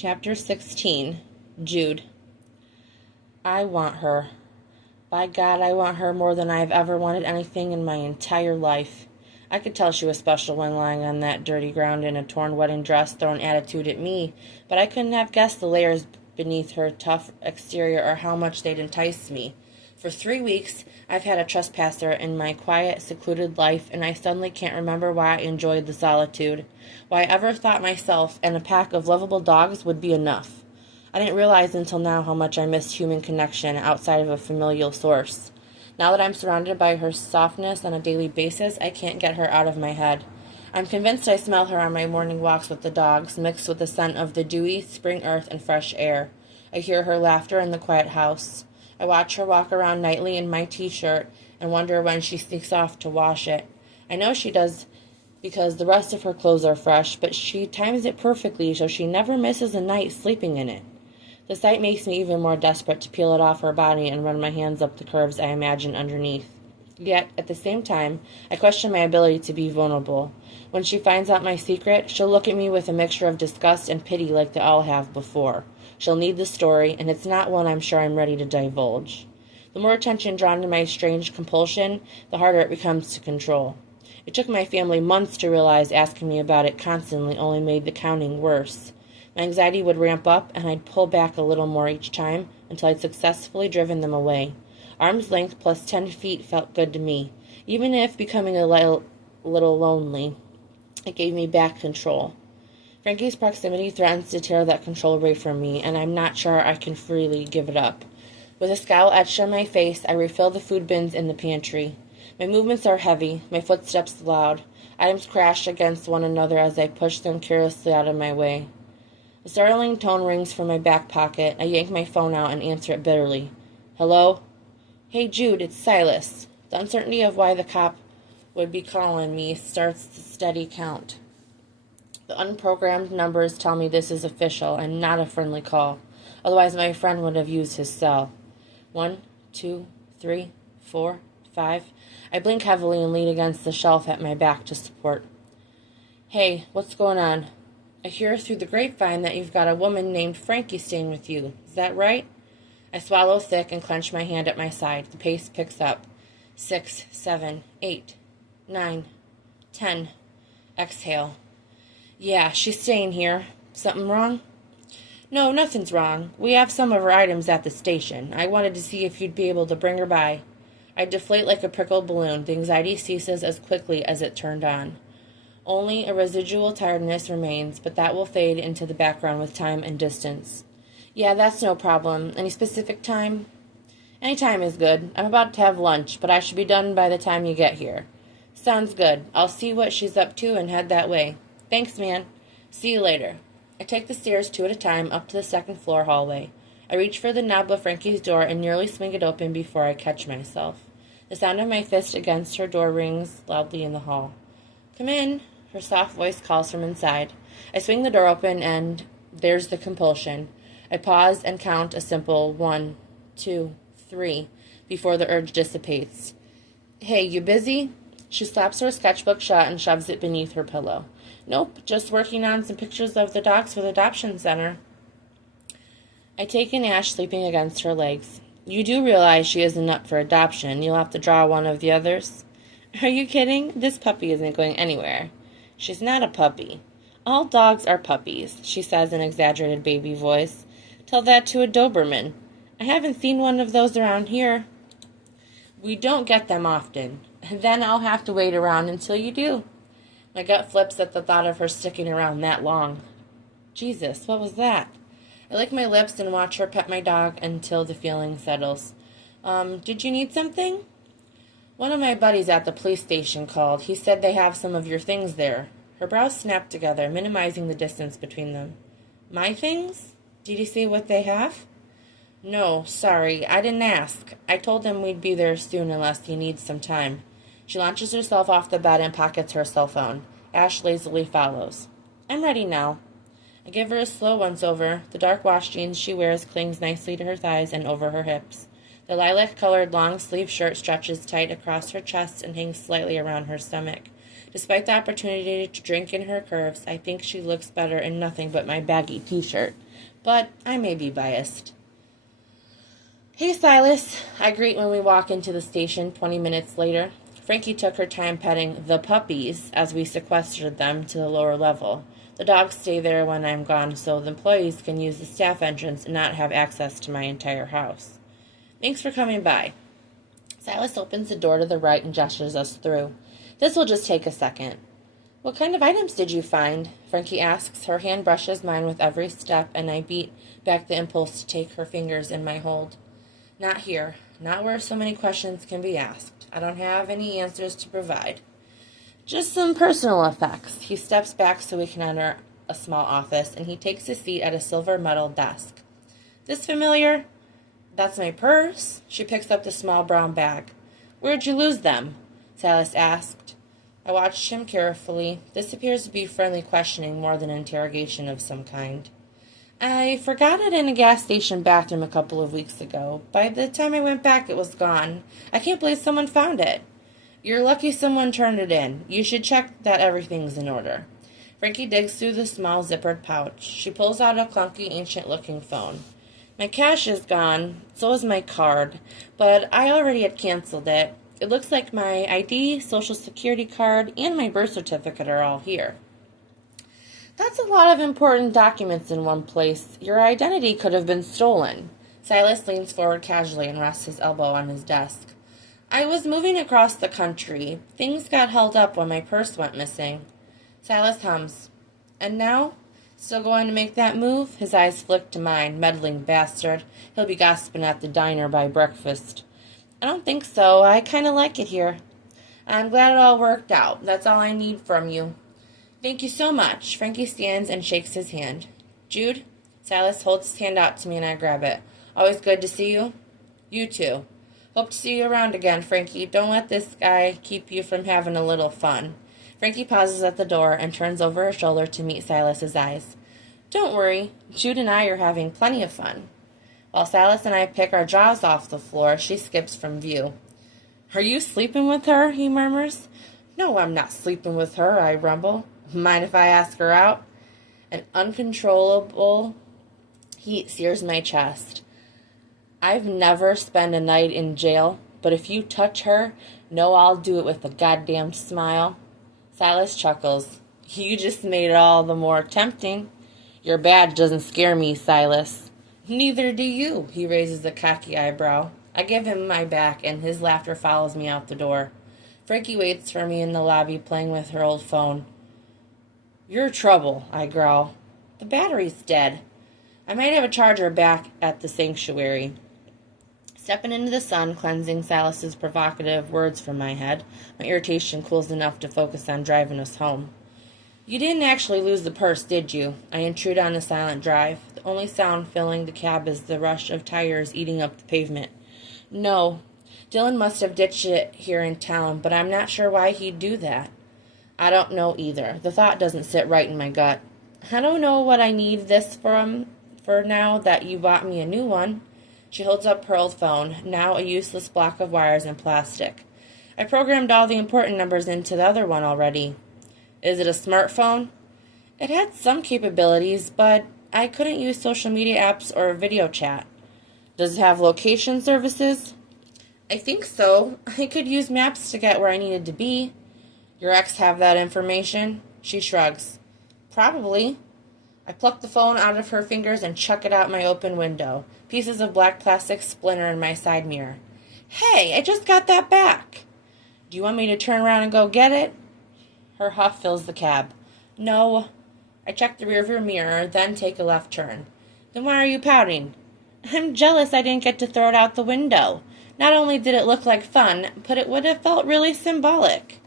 Chapter 16, Jude. I want her. By God, I want her more than I have ever wanted anything in my entire life. I could tell she was special when lying on that dirty ground in a torn wedding dress, throwing attitude at me, but I couldn't have guessed the layers beneath her tough exterior or how much they'd entice me. For 3 weeks, I've had a trespasser in my quiet, secluded life, and I suddenly can't remember why I enjoyed the solitude, why I ever thought myself and a pack of lovable dogs would be enough. I didn't realize until now how much I missed human connection outside of a familial source. Now that I'm surrounded by her softness on a daily basis, I can't get her out of my head. I'm convinced I smell her on my morning walks with the dogs, mixed with the scent of the dewy spring earth and fresh air. I hear her laughter in the quiet house. I watch her walk around nightly in my t-shirt and wonder when she sneaks off to wash it. I know she does because the rest of her clothes are fresh, but she times it perfectly so she never misses a night sleeping in it. The sight makes me even more desperate to peel it off her body and run my hands up the curves I imagine underneath. Yet, at the same time, I question my ability to be vulnerable. When she finds out my secret, she'll look at me with a mixture of disgust and pity like they all have before. She'll need the story, and it's not one I'm sure I'm ready to divulge. The more attention drawn to my strange compulsion, the harder it becomes to control. It took my family months to realize asking me about it constantly only made the counting worse. My anxiety would ramp up, and I'd pull back a little more each time until I'd successfully driven them away. Arm's length plus 10 feet felt good to me. Even if becoming a little lonely, it gave me back control. Frankie's proximity threatens to tear that control away from me, and I'm not sure I can freely give it up. With a scowl etched on my face, I refill the food bins in the pantry. My movements are heavy, my footsteps loud. Items crash against one another as I push them carelessly out of my way. A startling tone rings from my back pocket. I yank my phone out and answer it bitterly. Hello? Hey, Jude, it's Silas. The uncertainty of why the cop would be calling me starts the steady count. The unprogrammed numbers tell me this is official and not a friendly call. Otherwise, my friend would have used his cell. 1, 2, 3, 4, 5. I blink heavily and lean against the shelf at my back to support. Hey, what's going on? I hear through the grapevine that you've got a woman named Frankie staying with you. Is that right? I swallow thick and clench my hand at my side. The pace picks up. 6, 7, 8, 9, 10. Exhale. Yeah, she's staying here. Something wrong? No, nothing's wrong. We have some of her items at the station. I wanted to see if you'd be able to bring her by. I deflate like a prickled balloon. The anxiety ceases as quickly as it turned on. Only a residual tiredness remains, but that will fade into the background with time and distance. Yeah, that's no problem. Any specific time? Any time is good. I'm about to have lunch, but I should be done by the time you get here. Sounds good. I'll see what she's up to and head that way. Thanks, man. See you later. I take the stairs 2 at a time up to the second floor hallway. I reach for the knob of Frankie's door and nearly swing it open before I catch myself. The sound of my fist against her door rings loudly in the hall. Come in. Her soft voice calls from inside. I swing the door open and there's the compulsion. I pause and count a simple 1, 2, 3 before the urge dissipates. Hey, you busy? She slaps her sketchbook shut and shoves it beneath her pillow. Nope, just working on some pictures of the dogs for the adoption center. I take in Ash sleeping against her legs. You do realize she isn't up for adoption. You'll have to draw one of the others. Are you kidding? This puppy isn't going anywhere. She's not a puppy. All dogs are puppies, she says in exaggerated baby voice. Tell that to a Doberman. I haven't seen one of those around here. We don't get them often. Then I'll have to wait around until you do. My gut flips at the thought of her sticking around that long. Jesus, what was that? I lick my lips and watch her pet my dog until the feeling settles. Did you need something? One of my buddies at the police station called. He said they have some of your things there. Her brows snapped together, minimizing the distance between them. My things? Did you see what they have? No, sorry, I didn't ask. I told him we'd be there soon unless he needs some time. She launches herself off the bed and pockets her cell phone. Ash lazily follows. I'm ready now. I give her a slow once-over. The dark wash jeans she wears clings nicely to her thighs and over her hips. The lilac-colored long-sleeve shirt stretches tight across her chest and hangs slightly around her stomach. Despite the opportunity to drink in her curves, I think she looks better in nothing but my baggy t-shirt. but I may be biased. Hey, Silas, I greet when we walk into the station 20 minutes later. Frankie took her time petting the puppies as we sequestered them to the lower level. The dogs stay there when I'm gone so the employees can use the staff entrance and not have access to my entire house. Thanks for coming by. Silas opens the door to the right and gestures us through. This will just take a second. What kind of items did you find? Frankie asks. Her hand brushes mine with every step, and I beat back the impulse to take her fingers in my hold. Not here. Not where so many questions can be asked. I don't have any answers to provide. Just some personal effects. He steps back so we can enter a small office, and he takes his seat at a silver metal desk. This familiar? That's my purse. She picks up the small brown bag. Where'd you lose them? Silas asked. I watched him carefully. This appears to be friendly questioning more than interrogation of some kind. I forgot it in a gas station bathroom a couple of weeks ago. By the time I went back, it was gone. I can't believe someone found it. You're lucky someone turned it in. You should check that everything's in order. Frankie digs through the small zippered pouch. She pulls out a clunky, ancient-looking phone. My cash is gone, so is my card, but I already had canceled it. It looks like my ID, social security card, and my birth certificate are all here. That's a lot of important documents in one place. Your identity could have been stolen. Silas leans forward casually and rests his elbow on his desk. I was moving across the country. Things got held up when my purse went missing. Silas hums. And now? Still going to make that move? His eyes flick to mine. Meddling bastard. He'll be gossiping at the diner by breakfast. I don't think so. I kind of like it here. I'm glad it all worked out. That's all I need from you. Thank you so much. Frankie stands and shakes his hand. Jude? Silas holds his hand out to me and I grab it. Always good to see you? You too. Hope to see you around again, Frankie. Don't let this guy keep you from having a little fun. Frankie pauses at the door and turns over her shoulder to meet Silas's eyes. Don't worry. Jude and I are having plenty of fun. While Silas and I pick our jaws off the floor, she skips from view. Are you sleeping with her? He murmurs. No, I'm not sleeping with her, I rumble. Mind if I ask her out? An uncontrollable heat sears my chest. I've never spent a night in jail, but if you touch her, know I'll do it with a goddamn smile. Silas chuckles. You just made it all the more tempting. Your badge doesn't scare me, Silas. Neither do you, he raises a cocky eyebrow. I give him my back, and his laughter follows me out the door. Frankie waits for me in the lobby, playing with her old phone. You're trouble, I growl. The battery's dead. I might have a charger back at the sanctuary. Stepping into the sun, cleansing Silas's provocative words from my head, my irritation cools enough to focus on driving us home. You didn't actually lose the purse, did you? I intrude on the silent drive. The only sound filling the cab is the rush of tires eating up the pavement. No. Dylan must have ditched it here in town, but I'm not sure why he'd do that. I don't know either. The thought doesn't sit right in my gut. I don't know what I need this from for now that you bought me a new one. She holds up her old phone, now a useless block of wires and plastic. I programmed all the important numbers into the other one already. Is it a smartphone? It had some capabilities, but I couldn't use social media apps or video chat. Does it have location services? I think so. I could use maps to get where I needed to be. Your ex have that information? She shrugs. Probably. I pluck the phone out of her fingers and chuck it out my open window. Pieces of black plastic splinter in my side mirror. Hey, I just got that back. Do you want me to turn around and go get it? Her huff fills the cab. No. I check the rearview mirror, then take a left turn. Then why are you pouting? I'm jealous I didn't get to throw it out the window. Not only did it look like fun, but it would have felt really symbolic.